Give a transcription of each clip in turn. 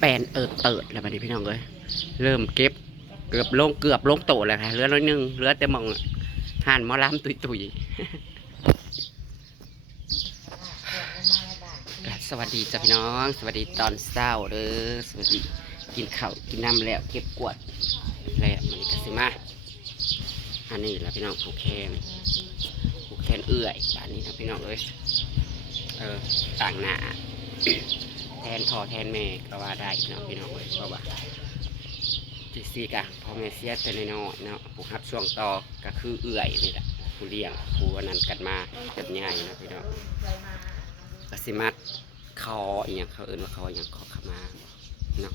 แปนเติดแล้วบัดนี้พี่น้องเอ้ยเริ่มเก็บเกือบลงโตแล้วค่ะเหลือน้อยนึงเหลือแต่หมองห่านหมอลำตุยๆสวัสดีจ้ะพี่น้องสวัสดีตอนเช้าเด้อสวัสดีกินข้าวกินน้ำแล้วเก็บกวดแล้วมันก็สิมาอันนี้แหละพี่น้องผูกแขนเอื่อยอันนี้นะพี่น้องเอ้ยต่างหน้าแทนพ่อแทนแม่ก็ว่าได้เนาะพี่น้องเอ้ยเพราะว่าจิซีกะพ่อแม่เสียแต่น้อยเนาะผู้รับช่วงต่อก็คือเอื่อยนี่แหละผู้เลี้ยงผู้นั้นกันมาจับใหญ่นะพี่น้องกสิมัดคออีกอย่างเขาว่าคออย่างคอขมาเนาะ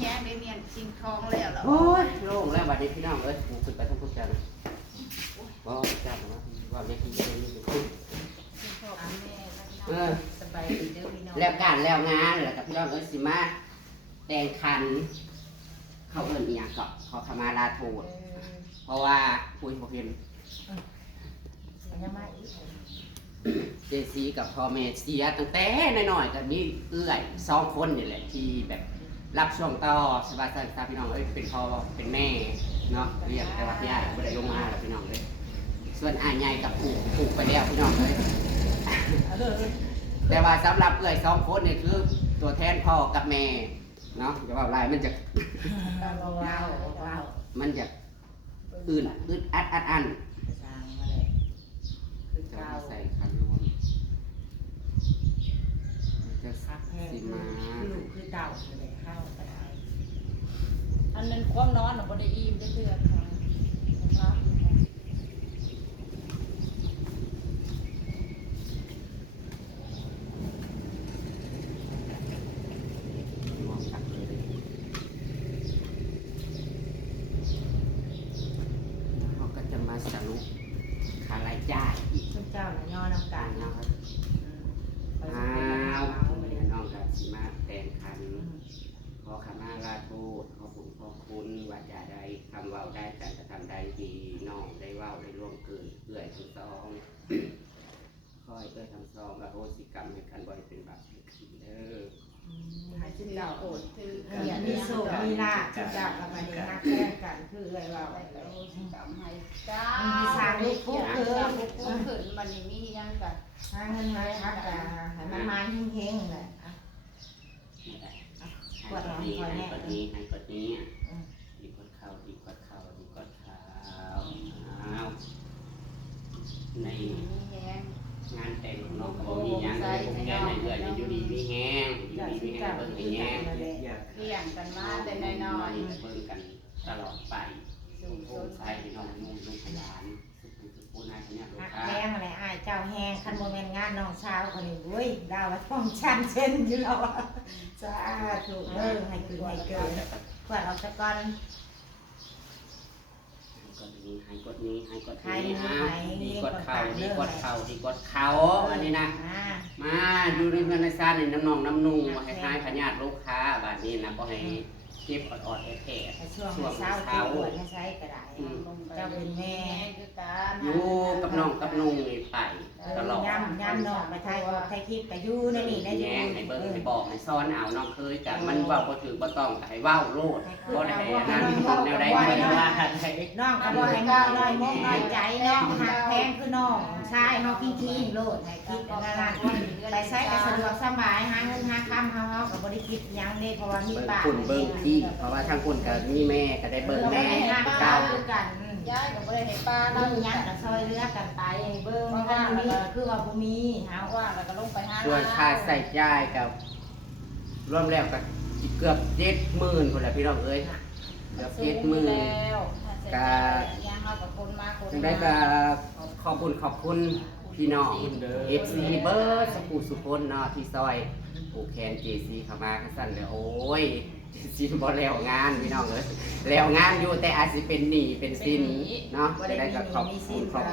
แย่ไม่เมียนชิงทองแล้วเหรอ โอ้ยโล่งแล้วบัดนี้พี่น้องเอ้ยกูขึ้นไปทั้งพวกเจ้านะว่าเจ้านะว่าแม่ที่ยังมีอยู่ขึ้นสบายดีเด้อพี่น้อง แล้วการแล้วงานแล้วกับพี่น้องเอ้ยสิมาแดงคันเขาเอิ้นอีหยังก็ขอขมาลาโทษเพราะว่าคุยบ่เห็นเจซีกับพ่อแม่เสียตั้งแต่น้อยๆกับนี่เอื้อย2คนนี่แหละที่แบบรับช่วงต่อสบายๆพี่น้องเอ้ยเป็นพ่อเป็นแม่เนาะเรียกแต่ว่าพี่อ้ายบ่ได้ลงมาแล้วพี่น้องเอ้ยส่วนอ้ายใหญ่กับผูกไปแล้วพี่น้องเอ้ยแต่ว่าสำหรับเอื้อย2คนนี่คือตัวแทนพ่อกับแม่เนาะอย่าว่าหลายมันจะมันจะอึดอัดจะใส่ขันรวมจะสิมา คือเต่าเลยเข้าไปอันนั้นความนอนหนูบ่ได้อิ่มได้เพื่อนค่ะครับ รวมกันเลยเราก็จะมาสรุปค่ารายจ่ายอีก คุณเจ้าน่ะย่อน้ำตาล นะครับอ้าวน้องกับสิมาแต่งคันขอขมาลาโทษขอบุญขอบคุณว่าจะได้ทำเว้าได้การจะทำได้ดีน้องได้เว้าได้ร่วมเกินเอื้อยทั้งสองคอยเอื้อยทั้งสองและโหสิกรรมให้กันบ่อยเป็นบาปเป็นขีเด้อ หายเจ้าโอดคือมีโศกมีลาบจุดดับละมันนี้นักแข่งกันคืออะไรว่าจ้ามีสางลูกคู่คือขึ้นมันนี่มียังกันหาเงินมาครับแต่ให้มันมาเฮงๆเลยให้กดนี้ให้กดนี้ให้กดนี้ดีกดเข่าดีกดเข่าดีกดเข่าอ้าวในงานแต่งของน้องก็มีอย่างในผมแกในเดือนอยู่ดีมีแห้งอยู่ดีมีแห้งเบิ่งให้แห้งเกี่ยงกันมาแต่น้อยๆ เบิ่งกันตลอดไปโอ้ใช่พี่น้องนุ่งลูกหลานสุขุนนายคนนี้ลูกค้า แห้งอะไรอ้ายเจ้าแห้งคันโมเมนต์งานน้องเช้าคนนี้เว้ยดาวว่าท้องชันเช่นอยู่แล้วจ้าถูกให้คือให้เกินเพื่อเราจะก่อน ให้กดนี้ให้กดนี้ดีกดเข่าดีกดเข่าดีกดเข่าอันนี้นะมาดูในเงินในซาในน้ำนองน้ำนุ่งมาให้ท้ายพญาติลูกค้าแบบนี้นะก็ให้เก็บอดๆแก่ช่วงเช้าตัวไม่ใช้กระดาษเจ้าเป็นแม่ อยู่กับน้องกับนุ่งนี่ไปตลอด ย่ำน้องไปไทยไทยคลิปกับยูนั่นนี่ได้ยู แง่ให้เบิ้งให้บอกให้ซ้อนเอาน้องเคยกับมันเว้าบ่ถือบ่ต้องให้เว้าโลดบ่ได้ให้นั่นแนวใดไม่ว่าให้ น้องก็บอกให้น้องน้อยมุกน้อยใจน้องหักแพงคือน้องใช่เฮากิ้งโลดให้คิดนั่นไปใช้ก็สะดวกสบายหาเงินหาคำเฮากับบริคิดยังเด้เพราะว่ามีปาก คุณเบิ้งที่เพราะว่าทางคุณกับมีแม่ก็ได้เบิ้งแม่ เก่ากัน ย้ายกับบ่ได้ให้ป้า เรายังกับซอยเรือกันไปเบิ้งกันมีคือว่าบ่มีเฮา ว่าแล้วก็ลงไปหา ส่วนค่าใส่จ่ายกับรวมแล้วก็เกือบ70,000คนแหละพี่น้องเอ้ยเกือบ70,000แล้วย่างเฮากับคนมาคน จังได้ก็ขอบคุณพี่น้อง FC เบิร์ดสกูสุคนเนาะที่ซอยผูกแขน JC เข้ามากันสั่นเลยโอ้ย JC บ่แล้วงานพี่น้องเอ้ยแล้วงานอยู่แต่อาจสิเป็นหนี้เป็นสินเนาะจะได้ก็ขอบ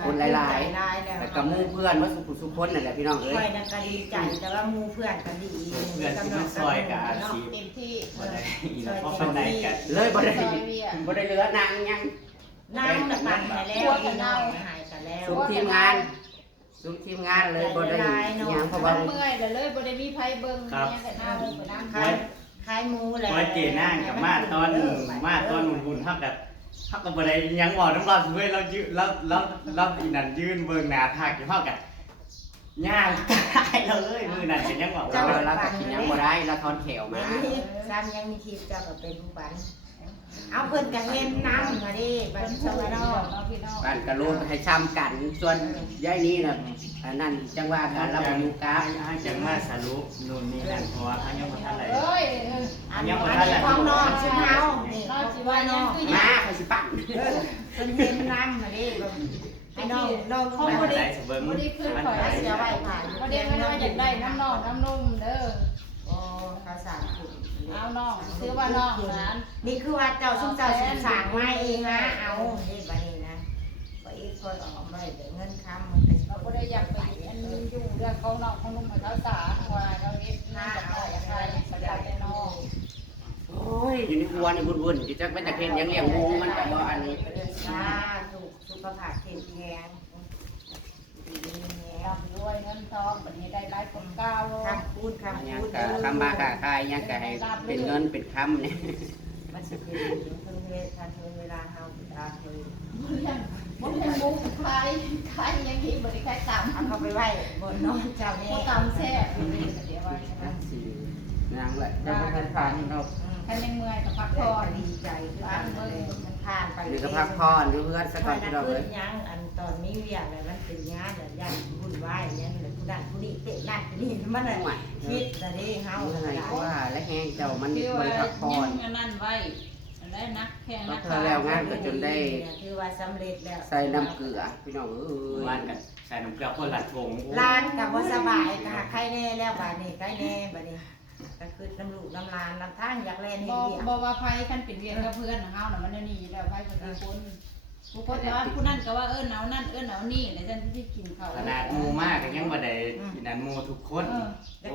คุณหลายๆแล้วก็หมู่เพื่อนว่าสุคนนั่นแหละพี่น้องเอ้ย คอยนักก็ดีใจแต่ว่าหมู่เพื่อนก็ดี เพื่อนที่มันซอยกับอาชีพ เต็มที่ บ่ได้อีกเพราะข้างในกัน เลยบ่ได้เหลือนางยัง นั่งแต่ปั่นไปแล้วพี่น้องหายกันแล้ว สุทีมงาน สุดทีมงานเลยบ่ได้หยังเพราะว่า เมื่อยเลยบ่ได้มีไผเบิ่งเนี่ยแต่หน้าไปนั่ง ขายหมูแหละ ว่าเจนั่งกับมาตอนหุ่นเท่ากับเขาก็บ่ได้ยังบอกน้ำร้อนเว้ยเรายืนเราอีนั่นยืนเบิ่งหน้าทากอยู่เท่ากับย่างตายเลยมือนั่นเป็นยังบอก เราก็กินหยังบ่ได้เราทอนแขวมา ซ้ำยังมีทีเจ้าก็เป็นผู้บันเอาเพิ่นก็เห็นน้ำมาดิบันชาวบ้าน พี่น้อง บ้านกะโลกให้ช้ำกันส่วนยายนี้น่ะอันนั้นจังว่ากันเราบ่อยู่กราฟ จังมาสรุปนู่นนี่นั่นเพราะว่าเขายังบ่ทันอะไร เอ้ย อันนี้ของน้องชื่อเฮานี่ เรา ของ สิ ว่า ว่า น้ ยั อง ง คือ มาเขาสิปั่น เพิ่นเห็นน้ำมาดิให้น้องน้อง ไม่ บ่ ได้ ได้ เบิ่ง บ่ได้ขึ้นข่อย เสียไว้ผ่าน บ่ได้ไม่ว่าอยากได้น้ำนองน้ำนุ่มเด้อ โอ้เขาสั่งขึ้น เอาน้องซื้อว่าน้องนั้น นี่คือว่าเจ้าซุ่มเจ้าสิสั่งมาเองนะเอานี่บัดนี้นะบ่อีกคนออกมาเดี๋ยวเงินค้ำมันก็สิ เราบ่ได้อยากไปอันนี้อยู่เรื่องของน้องของนุ่มให้เขาสาว่าเราเฮ็ดหน้าเอาอยากได้สบายน้อง โอ้ยอยู่ในหัวนี่วุ่นๆอยู่จักเป็นตะเคียนยังเลี้ยงงูมันก็บ่อันนี้ สาธุสุขภาพเข้มแข็งดีแน่ ร่ำรวยเงินทองบัดนี้ได้หลายคนเก่า คำพูดคำ หยัง พูด ก็คำมาค้าขายหยังก็ให้เป็นเงินเป็นคำนี่ มันสิเป็นเพิ่นเวลาทันเวลาเฮาตาเคย บ่เลี้ยงมุกขายยังที่บ่ได้ขายตำ เอาเข้าไปไว้บนนอนเจ้านี่ บ่ตำแซ่บอยู่นี่เดี๋ยวว่า จักสิหยังแหละแต่บ่ทันผ่านเนาะ คันยังเมื่อยก็พัก พ ผ่ อ อน ดีใจคือกันเลยมันผ่านไป นี่ก็พักผ่อนอยู่เฮือนซะ ค ก่อ อน ย พี่ นั น้อง คื เอ้ น ย ยังอันตอนนี้เวียกเลยมันเป็นงานแบบย่านวุ่นวายเนี่ยเลยผู้นั้นผู้นี้เตะนั่นผู้นี้มันน่ะ ห่วย คิดแต่นี่เฮา เหนื่อยว่าและแห้งเจ้ามัน คือ บ่ ว่า ได้พักผ่อน อันนั้นไว้อันได้นักแข่งนัก เธอแล้วงานก็จนได้ คือว่าสำเร็จแล้ว ใส่น้ำเกลือพี่น้องเอ้ ว่าย กันใส่น้ำเกลือคนละถุง ร้านกับว่าสบายก็หาใครแน่แล้วบัดนี้ใครแน่บัดนี้ก็คือน้ำลูกน้ำลานน้ำทางอยากเล่นให้ บ่ เดียว บ่ว่าไผคันเป็นเวียนกับเพื่อนของเฮาน่ะมันนี่แล้วไผเป็นคนผู้คน แต่ว่าผู้นั่นก็ว่าเอานั่นเอานี่แล้วฉันที่กินเขาว ขนาดหมูมากก็ยังบ่ได้กินนั้นหมูทุกคน จะ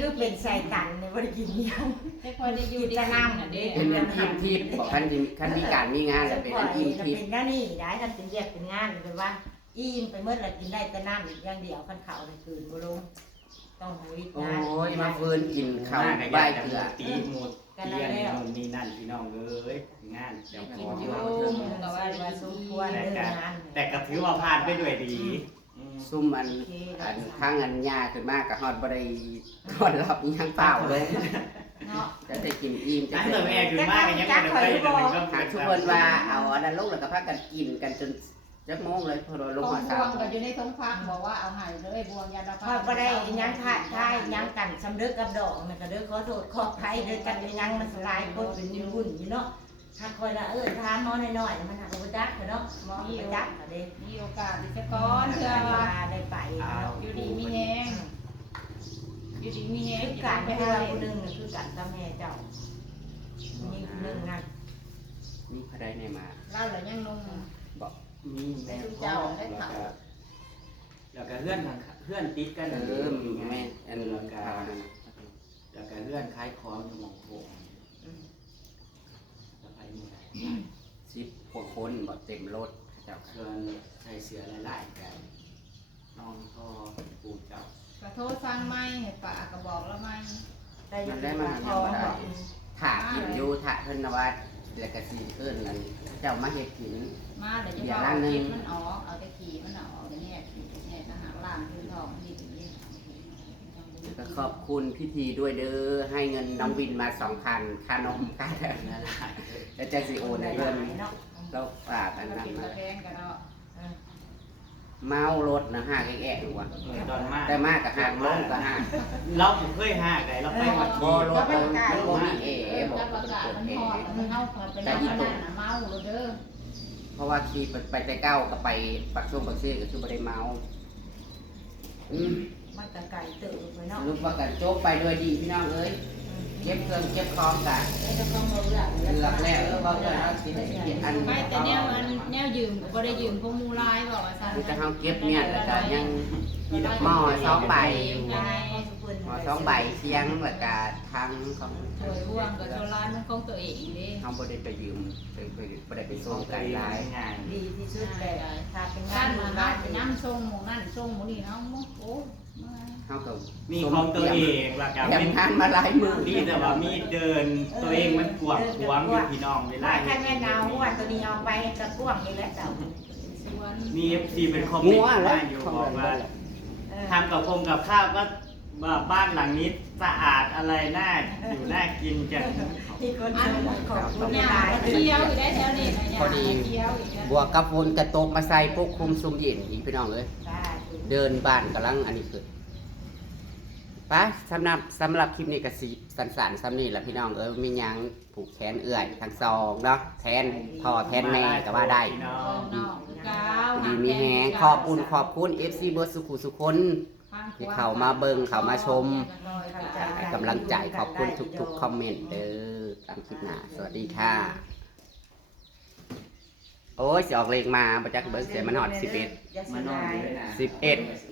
คือเป็นใส่กันเนี่ยบ่ได้กินยัง แต่คอยได้อยู่ดีกินน่ะเด้ เป็นเงินทิพย์บอกคันมีการมีงานแล้วเป็น ก่อน อิ่ม จะ ทิพ เป็ ย์ นหน้านี่ได้ท่านเป็นเรียกเป็นงานหรือว่าอิ่มไปเมื่อไรกินได้แต่น้ำอีกอย่างเดียวคันเขาเลยคืนบ่ลงต้องหวิท โอ้ งาน ยมาเฟินกินข้าว ใบ ใบ เก เก ลื ลื อ อ ตีหมูเตียนนู่นนี่นั่นพี่น้องเอ้ยงานเจ้าของ อยู่ ก็ว่าสมควรเรื่องงาน แต่ก็ถือว่าผ่านไปด้วยดี ซุ่มอันข้างอันยาขึ้นมากกับฮอดบ่ได้ฮอดรับอีหยังเปล่าเลย เนาะ จะได้กินอิ่มจะ แต่ ได้ แม่คือมากยังไม่ได้ไปเลยก็ หาทุกคนว่าเอาอันนั้นลงแล้วก็พากันกินกันจนจักโมงเลยพอเราลง ของ มา บ สาว งก็อยู่ในท้องพักบอกว่าเอาให้เลยบวงยาละ พอก็ได้ยังท่าท่ายยังกันสำเร็จกับดอกมันก็เด้อขอโทษขออภัยเด้อกันยังมันสลายคนเป็นวุ่นอยู่เนาะถ้าคอยละทานหมอน้อยๆมันหักบ่จักเนาะหมอบ่จักก็เด้ มีโอกาสที่จะก้อนเพื่อ ได้ไป อยู่ดีมีแฮงอยู่ดีมีแฮง คือการไปหาผู้นึงคือการกับแม่เจ้ามีผู้นึงนั่น มีพระใดในมา เล่าแล้วยังนุ่ม บอกมี ได้ แม่ ทุก พ่อ เจ้าได้ข่าว แล้วก็เลื่อนติดกัน แม่อันข่าวนั้น แล้วก็เลื่อนคล้ายคออยู่หม่องโค้งแล้วไปเมื่อไหร่ 10กว่าคนบ่เต็มรถเจ้า เชิญใส่เสื้อไล่ๆกันน้องพ่อปูเจ้า ก็โทษสร้างไม้ให้ป้าก็บอกแล้วไม้ ได้ยังบ่ได้ ถากินอยู่ถาเพิ่นนะว่าแล้วก็สิเอิ้นนั่นเจ้ามาเฮ็ดกิน มาเดี๋ยวจะเอาคลิปมันออกเอาแต่ขี่มันออกเนี่ยทหารล่างพื้นทองนี่ถึงนี่ ก็ขอบคุณพิธีด้วยเด้อให้เงินน้องวินมา 2,000ค่านมค่าแถม นั่นแหละ แล้วจะสิโอนให้เพิ่น เนาะ เราฝากอัน เรา นั้น กิน มา ตะแพงกันเนาะ เมารถนะห้าแก่ๆอยู่ว่ะ ตอนมาก แต่มากกับห้างลงกับห้าง เราเคยห้าไงเราไปวัด บ่ ที่ รถมันบ่มีเอบอก แล้ว ว่า ประ เป็น กาศ กฎ มัน เอ หอดมันเฮาเป็นน้ำนั่นน่ะเมาเด้อ เพราะว่าขี่ไปแต่เก้าก็ไปปักช่วงปักเซ่ก็คือบ่ได้เมาอืม มันก็ไก่เติบไปเนาะ รูปว่ากันโจ๊กไปด้วยดีพี่น้องเอ้ยเก็บเครื่องเก็บของกัน แล้วจะต้องเลือก เลือกแล้วว่าเพิ่นเอาสิให้เก็บอัน ไม่แต่แนวยืมก็ได้ยืมพวกมูลายบอกว่าซั่น มันจะเฮาเก็บเนี่ยแล้วก็ยัง มีแต่ หม้อสองใบ ได้ หม้อสองใบเสียงแล้วก็ทางของ ถวยห่วงกับโซลาร์มันของตัวเองเด้ เขาบ่ได้ไปยืมบ่ได้ไป ส่ ส่ ง ง ไกล ไกลหลาย ง่าย ดีที่สุดเลยถ้าเป็นงา ด้าน น หมู่ มา บ้า บ้าน นไปนั่งทรงหมู่นั่นทรงหมู่นี่เนาะโอ้ เขาก็ มีของตัวเองหลักการ เตรียมงานมาหลายมื้อ นี่แต่ว่ามีเดินตัวเองมันกวางขวางอยู่พี่น้องเวลา ว่าถ้าแม่เอาว่าตัวนี้เอาไปกระก้วงนี่แหละเจ้า สวน มีซีเป็นคอมเมน งัว ต์ แล้ว มาอยู่บอกว่าทำกับกับข้าวก็บ้านหลังนี้สะอาดอะไรน่าอยู่น่ากินจัง ที่คนชมขอบคุณ เนี่ย หลาย เที่ยวอีกได้แถวนี้นะเนี่ยเที่ยวอีกแล้ว บวกกับฝนกระตกมาใส่ปกคลุมซุ่มเย็นอีกพี่น้องเอ้ยเดินบ้านกำลังอันนี้คือไปสำหรับคลิปนี้ก็สิสั้นๆซ้ำนี่แหละพี่น้องมีหยังผูกแขนเอื้อยทั้งสองเนาะแทนพ่อแทนแม่ก็ว่าได้ พี่น้อง นอกคือเก้า ดีมีแฮงขอบคุณ FC เบิร์ดสุขุสุคนที่เข้ามาเบิ่งเข้ามาชมให้กำลังใจขอบคุณทุกๆคอมเมนต์เด้อตามคลิปหน้าสวัสดีค่ะ โอ้ยสิออกเลขมาบ่จักเบิ่งเสียมันฮอด11 มานอนอยู่ด้วยนะ 11